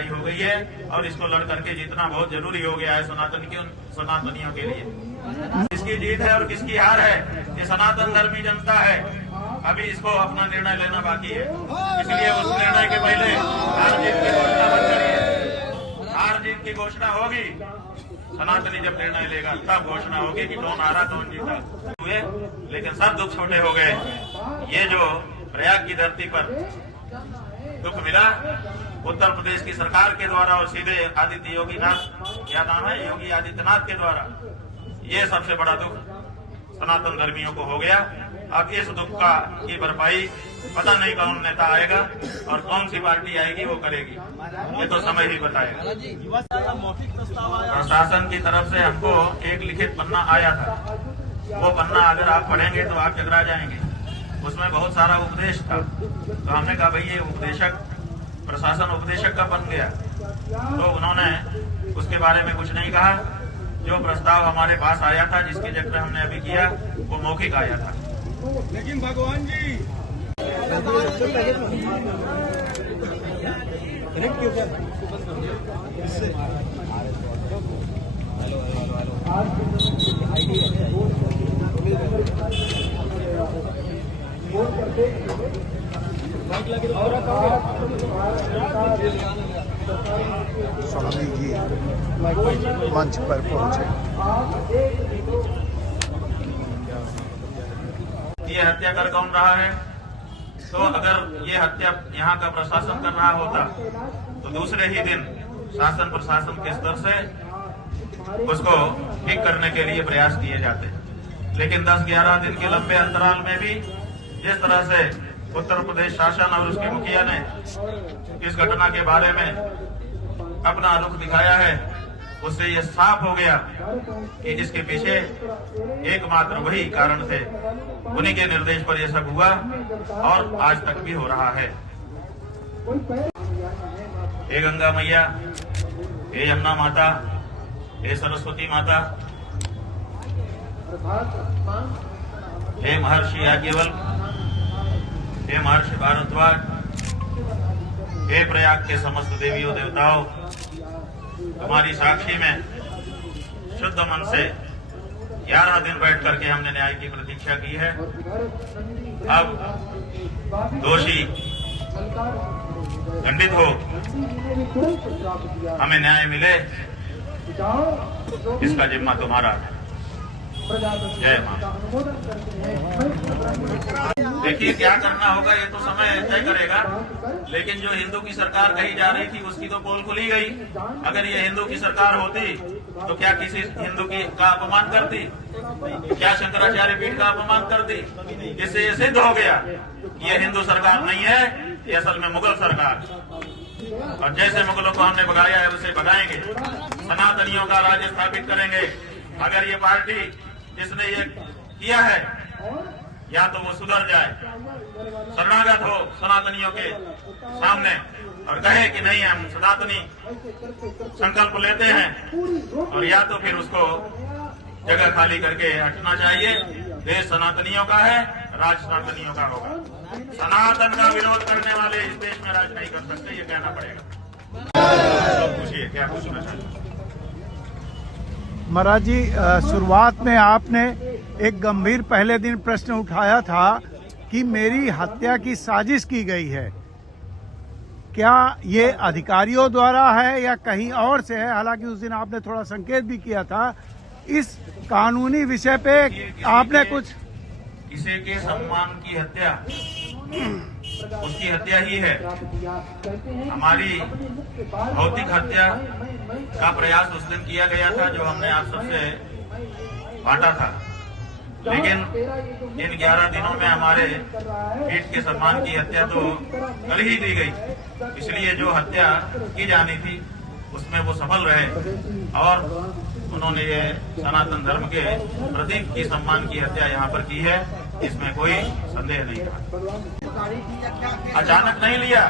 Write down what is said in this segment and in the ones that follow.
लड़ाई हो गई है और इसको लड़ करके जीतना बहुत जरूरी हो गया है सनातनियों के लिए। किसकी जीत है और किसकी हार है, ये सनातन धर्मी जनता है। अभी इसको अपना निर्णय लेना बाकी है, इसलिए उस निर्णय के पहले हार जीत की घोषणा मत करिए। हार जीत की घोषणा होगी, सनातनी जब निर्णय लेगा तब घोषणा होगी कि कौन हारा कौन जीता हुए। लेकिन सब दुख छोटे हो गए। ये जो प्रयाग की धरती पर दुख मिला उत्तर प्रदेश की सरकार के द्वारा और सीधे आदित्य योगी आदित्यनाथ के द्वारा, ये सबसे बड़ा दुख सनातन धर्मियों को हो गया। अब इस दुख की भरपाई पता नहीं कौन नेता आएगा और कौन सी पार्टी आएगी वो करेगी, ये तो समय ही बताएगा। प्रशासन की तरफ से हमको एक लिखित पन्ना आया था, वो पन्ना अगर आप पढ़ेंगे तो आप चकरा जाएंगे। उसमें बहुत सारा उपदेश था, तो हमने कहा भाई ये उपदेशक प्रशासन उपदेशक का बन गया, तो उन्होंने उसके बारे में कुछ नहीं कहा। जो प्रस्ताव हमारे पास आया था, जिसकी जिक्र हमने अभी किया, वो मौखिक आया था। लेकिन भगवान जी स्वामी जी मंच पर पहुंचे। ये हत्या कर कौन रहा है? तो अगर ये हत्या यहाँ का प्रशासन कर रहा होता तो दूसरे ही दिन शासन प्रशासन के स्तर से उसको ठीक करने के लिए प्रयास किए जाते। लेकिन 10-11 दिन के लंबे अंतराल में भी जिस तरह से उत्तर प्रदेश शासन और उसके मुखिया ने इस घटना के बारे में अपना रुख दिखाया है, उससे ये साफ हो गया कि इसके पीछे एकमात्र वही कारण थे। उन्हीं के निर्देश पर यह सब हुआ और आज तक भी हो रहा है। हे गंगा मैया, हे यमुना माता, हे सरस्वती माता, हे महर्षि याज्ञवल्क्य, हे महर्षि भारद्वाज, हे प्रयाग के समस्त देवियों देवताओं, हमारी साक्षी में शुद्ध मन से 11 दिन बैठ करके हमने न्याय की प्रतीक्षा की है। अब दोषी दंडित हो, हमें न्याय मिले, इसका जिम्मा तुम्हारा है। जय मां। देखिए क्या करना होगा ये तो समय तय करेगा, लेकिन जो हिंदू की सरकार कही जा रही थी उसकी तो पोल खुली गई। अगर ये हिंदू की सरकार होती तो क्या किसी हिंदू का अपमान करती? क्या शंकराचार्य पीठ का अपमान करती? इससे ये सिद्ध हो गया ये हिंदू सरकार नहीं है, ये असल में मुगल सरकार। और जैसे मुगलों को हमने भगाया है उसे भगाएंगे, सनातनियों का राज्य स्थापित करेंगे। अगर ये पार्टी जिसने ये किया है या तो वो सुधर जाए, शरणागत हो सनातनियों के सामने और कहे कि नहीं हम सनातनी संकल्प लेते हैं, और या तो फिर उसको जगह खाली करके हटना चाहिए। देश सनातनियों का है, राज सनातनियों का होगा। सनातन का विरोध करने वाले इस देश में राज नहीं कर सकते, ये कहना पड़ेगा। तो पूछिए क्या पूछना चाहिए। महाराज जी, शुरुआत में आपने एक गंभीर पहले दिन प्रश्न उठाया था कि मेरी हत्या की साजिश की गई है। क्या ये अधिकारियों द्वारा है या कहीं और से है? हालांकि उस दिन आपने थोड़ा संकेत भी किया था। इस कानूनी विषय पे आपने कुछ, किसी के सम्मान की हत्या उसकी हत्या ही है। हमारी भौतिक हत्या का प्रयास उस दिन किया गया था जो हमने आप सबसे बांटा था, लेकिन इन 11 दिनों में हमारे पीठ के सम्मान की हत्या तो कल ही दी गई। इसलिए जो हत्या की जानी थी उसमें वो सफल रहे और उन्होंने ये सनातन धर्म के प्रतीक की सम्मान की हत्या यहाँ पर की है, इसमें कोई संदेह नहीं था। अचानक नहीं लिया,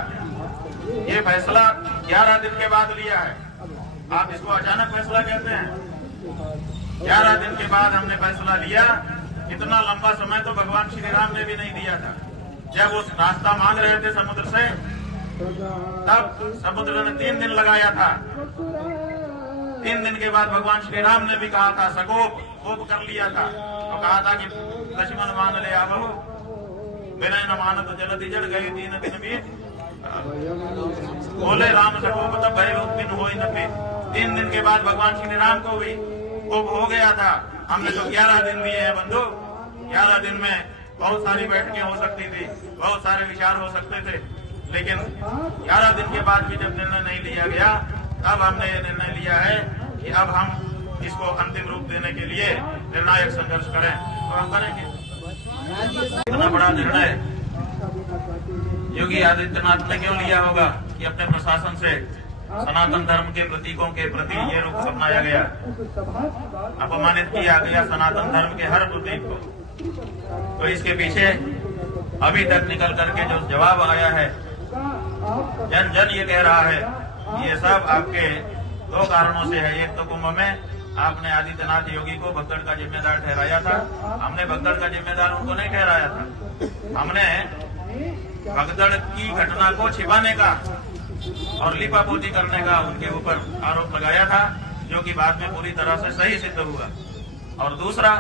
ये फैसला 11 दिन के बाद लिया है। आप इसको अचानक फैसला कहते हैं? 11 दिन के बाद हमने फैसला लिया। इतना लंबा समय तो भगवान श्री राम ने भी नहीं दिया था। जब वो रास्ता मांग रहे थे समुद्र से तब समुद्र ने 3 दिन लगाया था। 3 दिन के बाद भगवान श्री राम ने भी कहा था, सकोप कर लिया था, तो कहा था कि लक्ष्मण मान ले आवो, विनय न मान तो जल्दी जड़ गई 3 दिन बीत, बोले राम सकोप तब भय उत्पन्न हो न पे। 3 दिन के बाद भगवान श्री राम को भी कोप हो गया था। हमने तो 11 दिन दिए हैं बंधु। 11 दिन में बहुत सारी बैठकें हो सकती थी, बहुत सारे विचार हो सकते थे, लेकिन 11 दिन के बाद भी जब निर्णय नहीं लिया गया, तब हमने ये निर्णय लिया है कि अब हम इसको अंतिम रूप देने के लिए निर्णायक संघर्ष करें, तो हम करेंगे। इतना बड़ा निर्णय योगी आदित्यनाथ ने क्यों लिया होगा कि अपने प्रशासन से सनातन धर्म के प्रतीकों के प्रति ये रुख अपनाया गया, अपमानित किया गया सनातन धर्म के हर प्रतीक को। तो इसके पीछे अभी तक निकल करके जो जवाब आया है, जन जन ये कह रहा है, ये सब आपके 2 कारणों से है। एक तो कुंभ में आपने आदित्यनाथ योगी को भगदड़ का जिम्मेदार ठहराया था। हमने भगदड़ का जिम्मेदार उनको नहीं ठहराया था। हमने भगदड़ की घटना को छिपाने का और लिपापोती करने का उनके ऊपर आरोप लगाया था, जो कि बाद में पूरी तरह से सही सिद्ध हुआ। और दूसरा,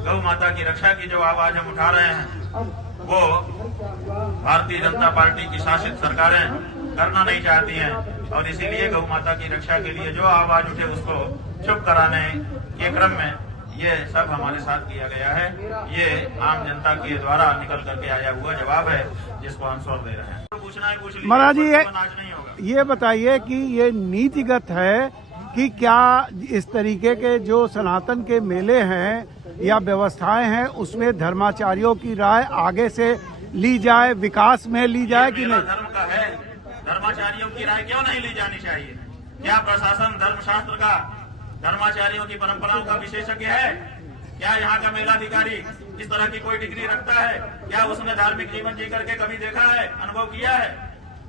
गौ माता की रक्षा की जो आवाज हम उठा रहे हैं, वो भारतीय जनता पार्टी की शासित सरकारें करना नहीं चाहती हैं, और इसीलिए गौ माता की रक्षा के लिए जो आवाज उठे उसको चुप कराने के क्रम में ये सब हमारे साथ किया गया है। ये आम जनता के द्वारा निकल करके आया हुआ जवाब है, जिसको हम सौंप दे रहे हैं। तो पूछना है पूछ लीजिए, महाराज जी आज नहीं होगा। ये बताइए कि ये नीतिगत है कि क्या इस तरीके के जो सनातन के मेले हैं या व्यवस्थाएं हैं, उसमें धर्माचार्यों की राय आगे से ली जाए, विकास में ली जाए कि नहीं? धर्म का है, धर्माचार्यों की राय क्यों नहीं ली जानी चाहिए? क्या प्रशासन धर्मशास्त्र का, धर्माचार्यों की परंपराओं का विशेषज्ञ है? क्या यहाँ का मेलाधिकारी इस तरह की कोई डिग्री रखता है? क्या उसने धार्मिक जीवन जी करके कभी देखा है, अनुभव किया है?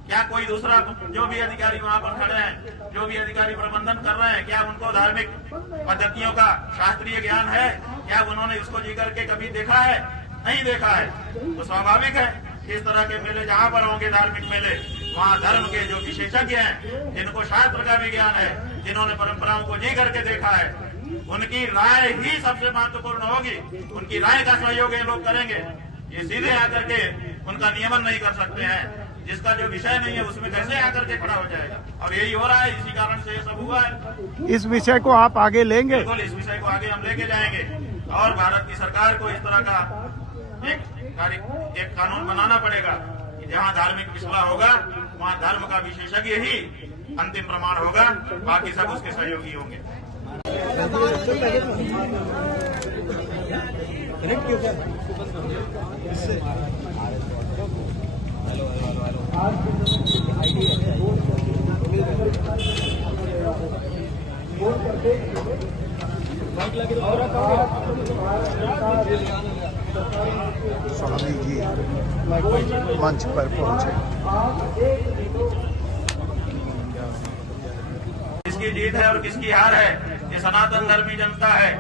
क्या कोई दूसरा जो भी अधिकारी वहाँ पर खड़े हैं, जो भी अधिकारी प्रबंधन कर रहे हैं, क्या उनको धार्मिक पद्धतियों का शास्त्रीय ज्ञान है? क्या उन्होंने उसको जी करके कभी देखा है? नहीं देखा है। तो स्वाभाविक है कि इस तरह के मेले जहाँ पर होंगे, धार्मिक मेले, वहाँ धर्म के जो विशेषज्ञ हैं, जिनको शास्त्र का भी ज्ञान है, जिन्होंने परंपराओं को जी करके देखा है, उनकी राय ही सबसे महत्वपूर्ण होगी। उनकी राय का सहयोग ये लोग करेंगे। ये सीधे आकर के उनका नियमन नहीं कर सकते हैं। जिसका जो विषय नहीं है उसमें कैसे आकर के खड़ा हो जाएगा? और यही हो रहा है, इसी कारण से ये सब हुआ है। इस विषय को आप आगे लेंगे? बिल्कुल, इस विषय को आगे हम लेके जाएंगे और भारत की सरकार को इस तरह का एक कानून बनाना पड़ेगा कि जहाँ धार्मिक पिछड़ा होगा वहाँ धर्म का विशेषज्ञ ही अंतिम प्रमाण होगा, बाकी सब उसके सहयोगी होंगे। स्वामी जी मंच पर पहुंचे। किसकी जीत है और किसकी हार है, ये सनातन धर्मी जनता है।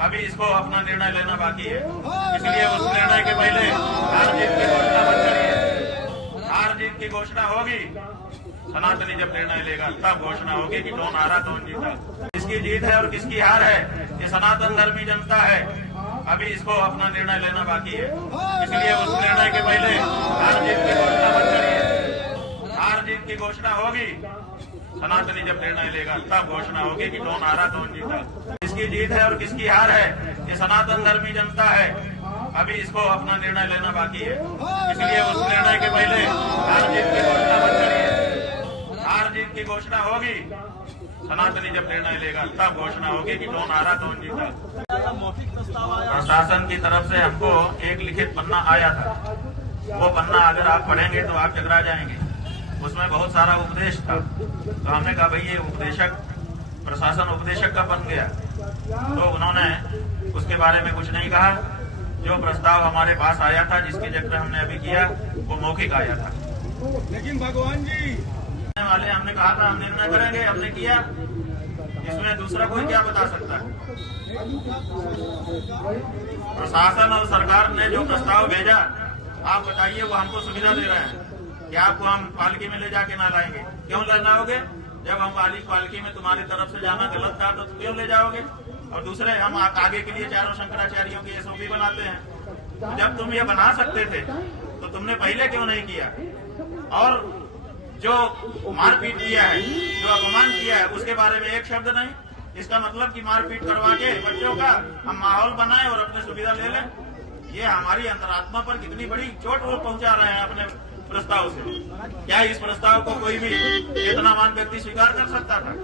अभी इसको अपना निर्णय लेना बाकी है, इसलिए उस निर्णय के पहले हार जीत की घोषणा मत करिए। हार जीत की घोषणा होगी, सनातनी जब निर्णय लेगा तब घोषणा होगी कि कौन हारा कौन जीता। किसकी जीत है और किसकी हार है, ये सनातन धर्मी जनता है। अभी इसको अपना निर्णय लेना बाकी है, इसलिए उस निर्णय के पहले हार जीत की घोषणा मत करिए। हार जीत की घोषणा होगी, सनातनी जब निर्णय लेगा तब घोषणा होगी कि कौन हारा कौन जीता। किसकी जीत है और किसकी हार है, ये सनातन धर्मी जनता है। अभी इसको अपना निर्णय लेना बाकी है, इसलिए उस निर्णय के पहले हार जीत की घोषणा मत करिए। हार जीत की घोषणा होगी, सनातनी जब निर्णय लेगा तब घोषणा होगी कि कौन हारा कौन जीता। प्रशासन की तरफ से हमको एक लिखित पन्ना आया था। वो पन्ना अगर आप पढ़ेंगे तो आप टकरा जाएंगे। उसमें बहुत सारा उपदेश था। तो हमने कहा भाई ये उपदेशक, प्रशासन उपदेशक का बन गया। तो उन्होंने उसके बारे में कुछ नहीं कहा। जो प्रस्ताव हमारे पास आया था, जिसके जिक्र हमने अभी किया, वो मौखिक आया था। लेकिन भगवान जी वाले हमने कहा था हम निर्णय करेंगे, हमने किया। इसमें दूसरा कोई क्या बता सकता है? प्रशासन और सरकार ने जो प्रस्ताव भेजा, आप बताइए, वो हमको सुविधा दे रहे हैं। क्या आपको हम पालकी में ले जाके ना लाएंगे? क्यों लाओगे? जब हम पालकी में तुम्हारी तरफ से जाना गलत था तो क्यों ले जाओगे? और दूसरे हम आगे के लिए चारों शंकराचार्यों की एसओपी बनाते हैं। तो जब तुम ये बना सकते थे तो तुमने पहले क्यों नहीं किया? और जो मारपीट किया है, जो अपमान किया है, उसके बारे में एक शब्द नहीं। इसका मतलब कि मारपीट करवा के बच्चों का हम माहौल बनाएं और अपने सुविधा ले लें। ये हमारी अंतरात्मा पर कितनी बड़ी चोट वो पहुंचा रहे हैं अपने प्रस्ताव से। क्या इस प्रस्ताव को कोई भी चेतनावान व्यक्ति स्वीकार कर सकता था?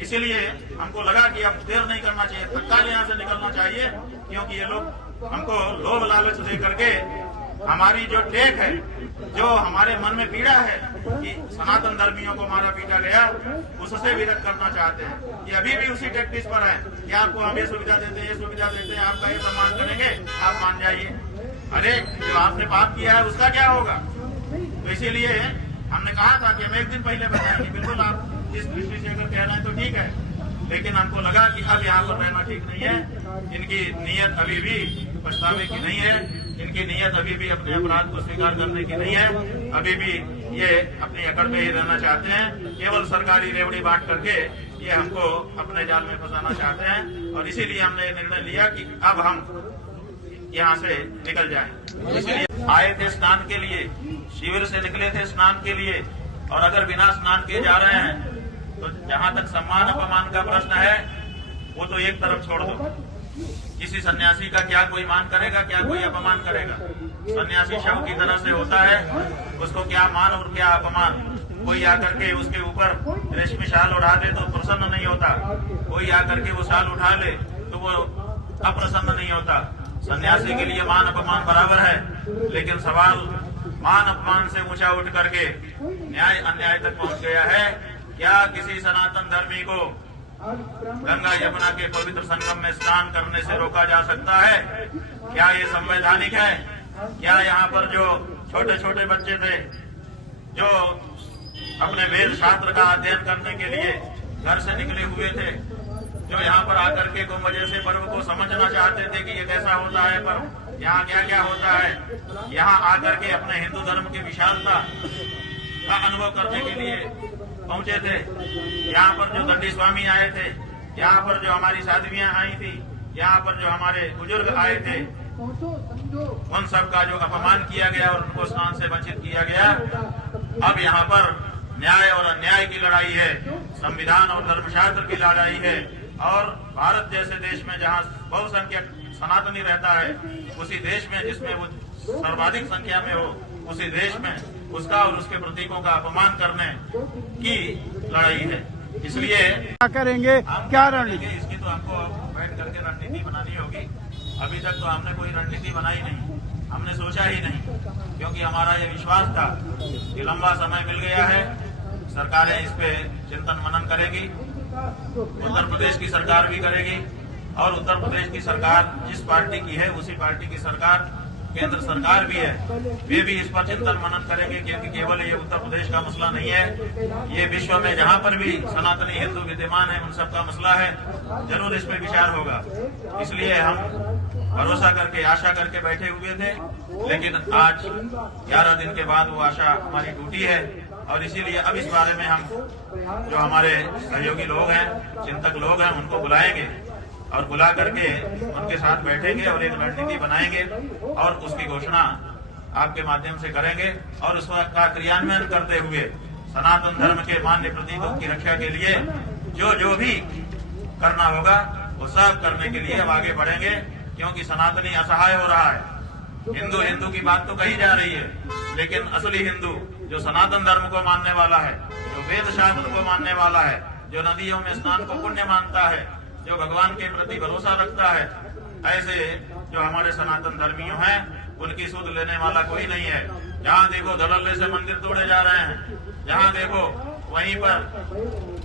इसीलिए हमको लगा कि अब देर नहीं करना चाहिए, तत्काल यहाँ से निकलना चाहिए, क्योंकि ये लोग हमको लोभ लालच दे करके हमारी जो टेक है, जो हमारे मन में पीड़ा है कि सनातन धर्मियों को मारा पीटा गया, उससे विरत करना चाहते हैं। ये अभी भी उसी टैक्टिस पर है कि आपको हम ये सुविधा देते हैं, ये सुविधा देते हैं, आपका ये सम्मान करेंगे, आप मान जाइए। अरे जो आपने पाप किया है उसका क्या होगा? तो इसीलिए हमने कहा था कि हम एक दिन पहले बताएंगे। बिल्कुल आप इस दृष्टि से अगर कह रहे हैं तो ठीक है, लेकिन हमको लगा कि अब यहाँ पर रहना ठीक नहीं है। इनकी नीयत अभी भी पछतावे की नहीं है, इनकी नीयत अभी भी अपने अपराध को स्वीकार करने की नहीं है। अभी भी ये अपनी अकड़ में ही रहना चाहते हैं, केवल सरकारी रेवड़ी बांट करके ये हमको अपने जाल में फंसाना चाहते हैं। और इसीलिए हमने निर्णय लिया कि अब हम यहाँ से निकल जाएं। इसलिए आए थे स्नान के लिए, शिविर से निकले थे स्नान के लिए, और अगर बिना स्नान किए जा रहे हैं तो जहाँ तक सम्मान अपमान का प्रश्न है वो तो एक तरफ छोड़ दो। किसी सन्यासी का क्या कोई मान करेगा, क्या कोई अपमान करेगा? सन्यासी शव की तरह से होता है, उसको क्या मान और क्या अपमान। कोई आकर के उसके ऊपर रेशमी शाल उड़ा दे तो प्रसन्न नहीं होता, कोई आकर के वो शाल उठा ले तो वो अप्रसन्न नहीं होता। सन्यासी के लिए मान अपमान बराबर है, लेकिन सवाल मान अपमान से ऊंचा उठ करके न्याय अन्याय तक पहुंच गया है। क्या किसी सनातन धर्मी को गंगा यमुना के पवित्र संगम में स्नान करने से रोका जा सकता है? क्या ये संवैधानिक है? क्या यहाँ पर जो छोटे छोटे बच्चे थे, जो अपने वेद शास्त्र का अध्ययन करने के लिए घर से निकले हुए थे, जो यहाँ पर आकर के कुंभ जैसे पर्व को समझना चाहते थे कि ये कैसा होता है पर्व, यहाँ क्या क्या होता है, यहाँ आकर के अपने हिंदू धर्म की विशालता का अनुभव करने के लिए पहुंचे थे। यहाँ पर जो दंडी स्वामी आए थे, यहाँ पर जो हमारी साध्वियां आई थी, यहाँ पर जो हमारे बुजुर्ग आए थे, उन सब का जो अपमान किया गया और उनको स्नान से वंचित किया गया। अब यहाँ पर न्याय और अन्याय की लड़ाई है, संविधान और धर्मशास्त्र की लड़ाई है। और भारत जैसे देश में जहाँ बहुसंख्यक सनातनी रहता है, उसी देश में जिसमें वो सर्वाधिक संख्या में हो, उसी देश में उसका और उसके प्रतीकों का अपमान करने की लड़ाई है। इसलिए क्या करेंगे, क्या रणनीति? इसकी तो हमको बैठ करके रणनीति बनानी होगी। अभी तक तो हमने कोई रणनीति बनाई नहीं, हमने सोचा ही नहीं, क्योंकि हमारा ये विश्वास था कि लंबा समय मिल गया है, सरकारें इस पे चिंतन मनन करेगी, उत्तर प्रदेश की सरकार भी करेगी, और उत्तर प्रदेश की सरकार जिस पार्टी की है उसी पार्टी की सरकार केंद्र सरकार भी है, वे भी इस पर चिंतन मनन करेंगे, क्योंकि केवल ये उत्तर प्रदेश का मसला नहीं है, ये विश्व में जहाँ पर भी सनातनी हिंदू विद्यमान है उन सबका मसला है। जरूर इस पे विचार होगा। इसलिए हम भरोसा करके, आशा करके बैठे हुए थे, लेकिन आज 11 दिन के बाद वो आशा हमारी टूटी है। और इसीलिए अब इस बारे में हम जो हमारे सहयोगी लोग हैं, चिंतक लोग हैं, उनको बुलाएंगे और बुला करके उनके साथ बैठेंगे और एक रणनीति बनाएंगे और उसकी घोषणा आपके माध्यम से करेंगे। और उसका क्रियान्वयन करते हुए सनातन धर्म के मान्य प्रतीकों की रक्षा के लिए जो भी करना होगा वो सब करने के लिए हम आगे बढ़ेंगे, क्योंकि सनातनी असहाय हो रहा है। हिंदू हिंदू की बात तो कही जा रही है, लेकिन असली हिंदू जो सनातन धर्म को मानने वाला है, जो वेद शास्त्र को मानने वाला है, जो नदियों में स्नान को पुण्य मानता है, जो भगवान के प्रति भरोसा रखता है, ऐसे जो हमारे सनातन धर्मियों हैं उनकी सुध लेने वाला कोई नहीं है। जहाँ देखो धड़ल्ले से मंदिर तोड़े जा रहे हैं, जहाँ देखो वहीं पर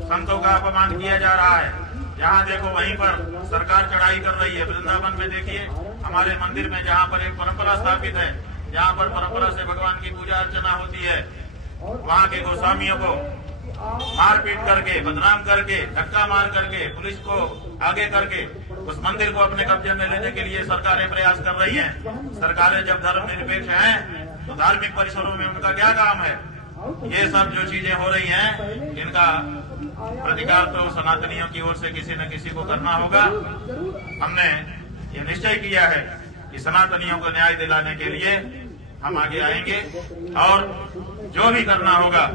संतों का अपमान किया जा रहा है, जहाँ देखो वहीं पर सरकार चढ़ाई कर रही है। वृंदावन में देखिए, हमारे मंदिर में जहाँ पर एक परंपरा स्थापित है, जहाँ पर परंपरा से भगवान की पूजा अर्चना होती है, वहाँ के गोस्वामियों को मारपीट करके, बदनाम करके, धक्का मार करके, पुलिस को आगे करके उस मंदिर को अपने कब्जे में लेने के लिए सरकारें प्रयास कर रही हैं। सरकारें जब धर्म निरपेक्ष हैं तो धार्मिक परिसरों में उनका क्या काम है? ये सब जो चीजें हो रही हैं, इनका प्रतिकार तो सनातनियों की ओर से किसी न किसी को करना होगा। हमने ये निश्चय किया है कि सनातनियों को न्याय दिलाने के लिए हम आगे आएंगे और जो भी करना होगा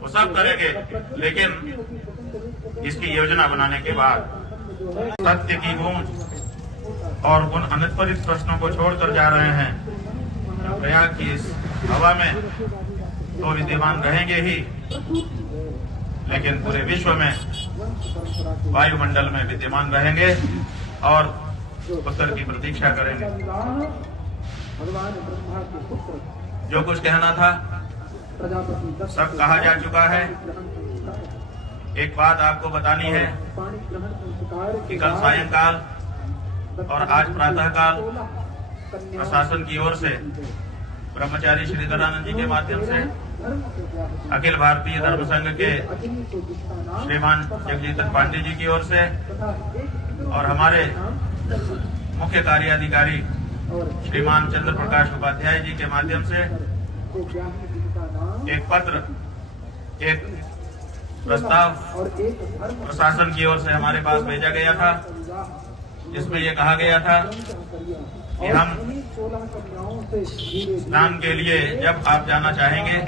वो सब करेंगे, लेकिन इसकी योजना बनाने के बाद सत्य की गूंज और उन अनुत्तरित प्रश्नों को छोड़कर जा रहे हैं। प्रयाग की इस हवा में तो विद्यमान रहेंगे ही, लेकिन पूरे विश्व में वायुमंडल में विद्यमान रहेंगे और उत्तर की प्रतीक्षा करेंगे। जो कुछ कहना था सब कहा जा चुका है। एक बात आपको बतानी है कि कल सायंकाल और आज प्रातःकाल प्रशासन की ओर से ब्रह्मचारी श्री धरानंद जी के माध्यम से अखिल भारतीय धर्म संघ के श्रीमान जगजीतन पांडे जी की ओर से और हमारे मुख्य कार्याधिकारी श्रीमान चंद्र प्रकाश उपाध्याय जी के माध्यम से एक पत्र, एक प्रस्ताव प्रशासन की ओर से हमारे पास भेजा गया था, जिसमें ये कहा गया था कि हम स्नान के लिए जब आप जाना चाहेंगे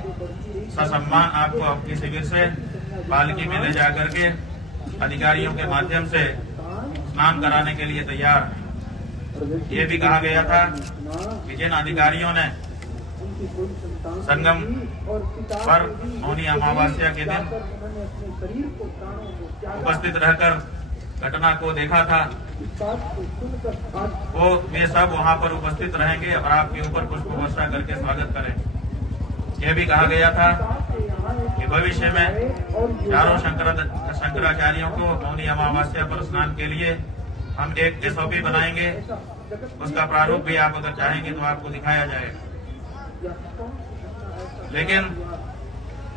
ससम्मान आपको अपनी शिविर से पालकी में ले जाकर के अधिकारियों के माध्यम से स्नान कराने के लिए तैयार। ये भी कहा गया था कि जिन अधिकारियों ने संगम पर मौनी अमावस्या के दिन उपस्थित रहकर घटना को देखा था, वो वे सब वहां पर उपस्थित रहेंगे और आपके ऊपर पुष्प वर्षा करके स्वागत करें। यह भी कहा गया था कि भविष्य में चारों शंकराचार्यों को मौनी अमावस्या पर स्नान के लिए हम एक SOP बनाएंगे। उसका प्रारूप भी आप अगर चाहेंगे तो आपको दिखाया जाएगा। लेकिन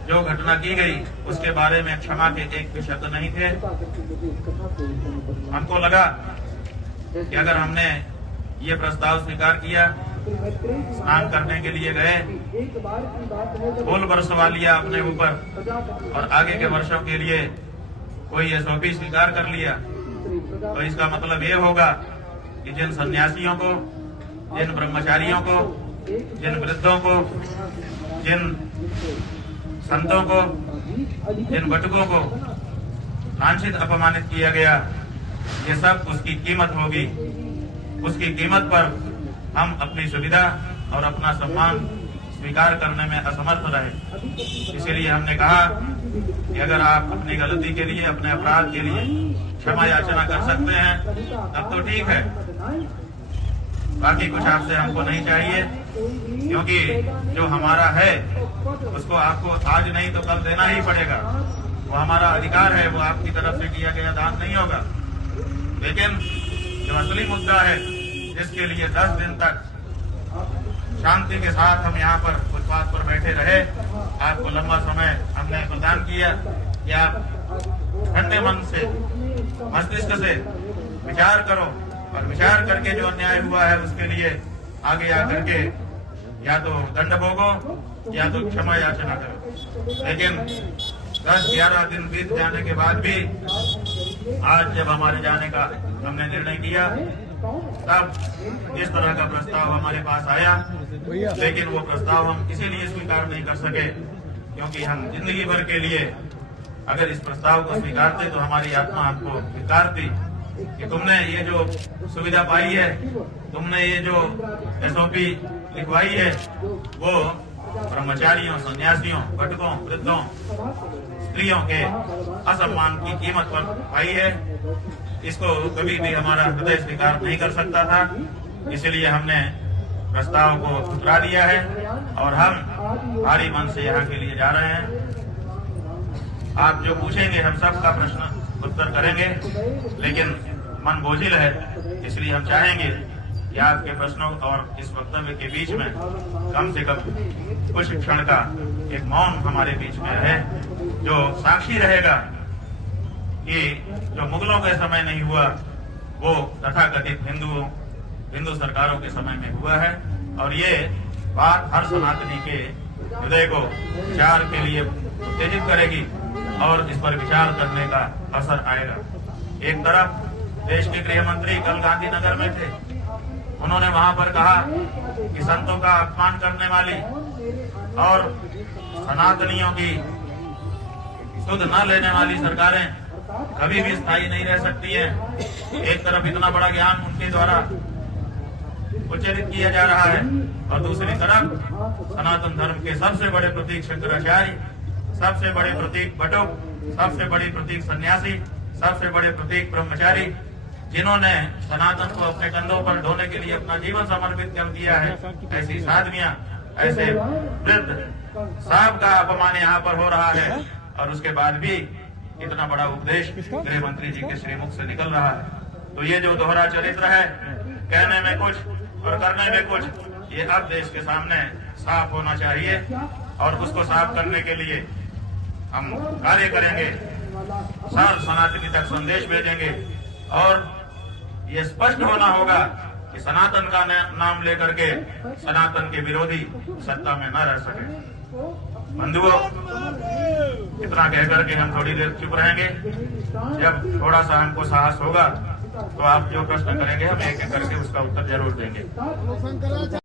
जो घटना की गई उसके बारे में क्षमा के एक भी शब्द नहीं थे। हमको लगा कि अगर हमने ये प्रस्ताव स्वीकार किया, स्नान करने के लिए गए, फूल बरसवा लिया अपने ऊपर और आगे के वर्षों के लिए कोई SOP स्वीकार कर लिया, तो इसका मतलब ये होगा कि जिन सन्यासियों को, जिन ब्रह्मचारियों को, जिन वृद्धों को, जिन संतों को, जिन बटुकों को लांछित अपमानित किया गया, ये सब उसकी कीमत होगी। उसकी कीमत पर हम अपनी सुविधा और अपना सम्मान स्वीकार करने में असमर्थ रहे। इसीलिए हमने कहा कि अगर आप अपनी गलती के लिए, अपने अपराध के लिए क्षमा याचना कर सकते हैं तब तो ठीक है, बाकी कुछ आपसे हमको नहीं चाहिए, क्योंकि जो हमारा है उसको आपको आज नहीं तो कल देना ही पड़ेगा। वो हमारा अधिकार है, वो आपकी तरफ से किया गया दान नहीं होगा। लेकिन जो असली मुद्दा है, जिसके लिए 10 दिन तक शांति के साथ हम यहाँ पर फुटपाथ पर बैठे रहे, आपको लंबा समय हमने प्रदान किया कि आप ठंडे मन से, मस्तिष्क से विचार करो और विचार करके जो अन्याय हुआ है उसके लिए आगे आकर के या तो दंड भोगो या तो क्षमा याचना करो। लेकिन 10-11 दिन बीत जाने के बाद भी आज जब हमारे जाने का हमने निर्णय किया, तब इस तरह का प्रस्ताव हमारे पास आया। लेकिन वो प्रस्ताव हम इसीलिए स्वीकार नहीं कर सके क्योंकि हम जिंदगी भर के लिए अगर इस प्रस्ताव को स्वीकारते तो हमारी आत्मा हमको स्वीकारती कि तुमने ये जो सुविधा पाई है, तुमने ये जो SOP लिखवाई है, वो ब्रह्मचारियों, सन्यासियों, भटकों, वृद्धों, स्त्रियों के असम्मान की कीमत पर पाई है। इसको कभी भी हमारा हृदय स्वीकार नहीं कर सकता था। इसलिए हमने प्रस्ताव को ठुकरा दिया है और हम भारी मन से यहाँ के लिए जा रहे हैं। आप जो पूछेंगे हम सब का प्रश्न उत्तर करेंगे, लेकिन मन बोझिल है, इसलिए हम चाहेंगे कि आपके प्रश्नों और इस वक्तव्य के बीच में कम से कम कुछ क्षण का एक मौन हमारे बीच में है, जो साक्षी रहेगा कि जो मुगलों के समय नहीं हुआ वो तथाकथित हिंदू सरकारों के समय में हुआ है। और ये बात हर सनातनी के हृदय को विचार के लिए उत्तेजित करेगी और इस पर विचार करने का असर आएगा। एक तरफ देश के गृह मंत्री कल गांधीनगर में थे, उन्होंने वहां पर कहा कि संतों का अपमान करने वाली और सनातनियों की सुध न लेने वाली सरकारें कभी भी स्थायी नहीं रह सकती हैं। एक तरफ इतना बड़ा ज्ञान उनके द्वारा उच्चारित किया जा रहा है और दूसरी तरफ सनातन धर्म के सबसे बड़े प्रतीक शंकराचार्य, सबसे बड़े प्रतीक बटुक, सबसे बड़ी प्रतीक सन्यासी, सबसे बड़े प्रतीक ब्रह्मचारी, जिन्होंने सनातन को अपने कंधों पर ढोने के लिए अपना जीवन समर्पित कर दिया है, ऐसी साधवियां, ऐसे वृद्ध साहब का अपमान यहाँ पर हो रहा है और उसके बाद भी इतना बड़ा उपदेश गृह मंत्री जी के श्रीमुख से निकल रहा है। तो ये जो दोहरा चरित्र है, कहने में कुछ और करने में कुछ, ये अब देश के सामने साफ होना चाहिए और उसको साफ करने के लिए हम कार्य करेंगे, सर्व सनातनी तक संदेश भेजेंगे और ये स्पष्ट होना होगा कि सनातन का नाम लेकर के सनातन के विरोधी सत्ता में न रह सके। बंधुओं, इतना कहकर के हम थोड़ी देर चुप रहेंगे। जब थोड़ा सा हमको साहस होगा तो आप जो प्रश्न करेंगे हम एक एक करके उसका उत्तर जरूर देंगे।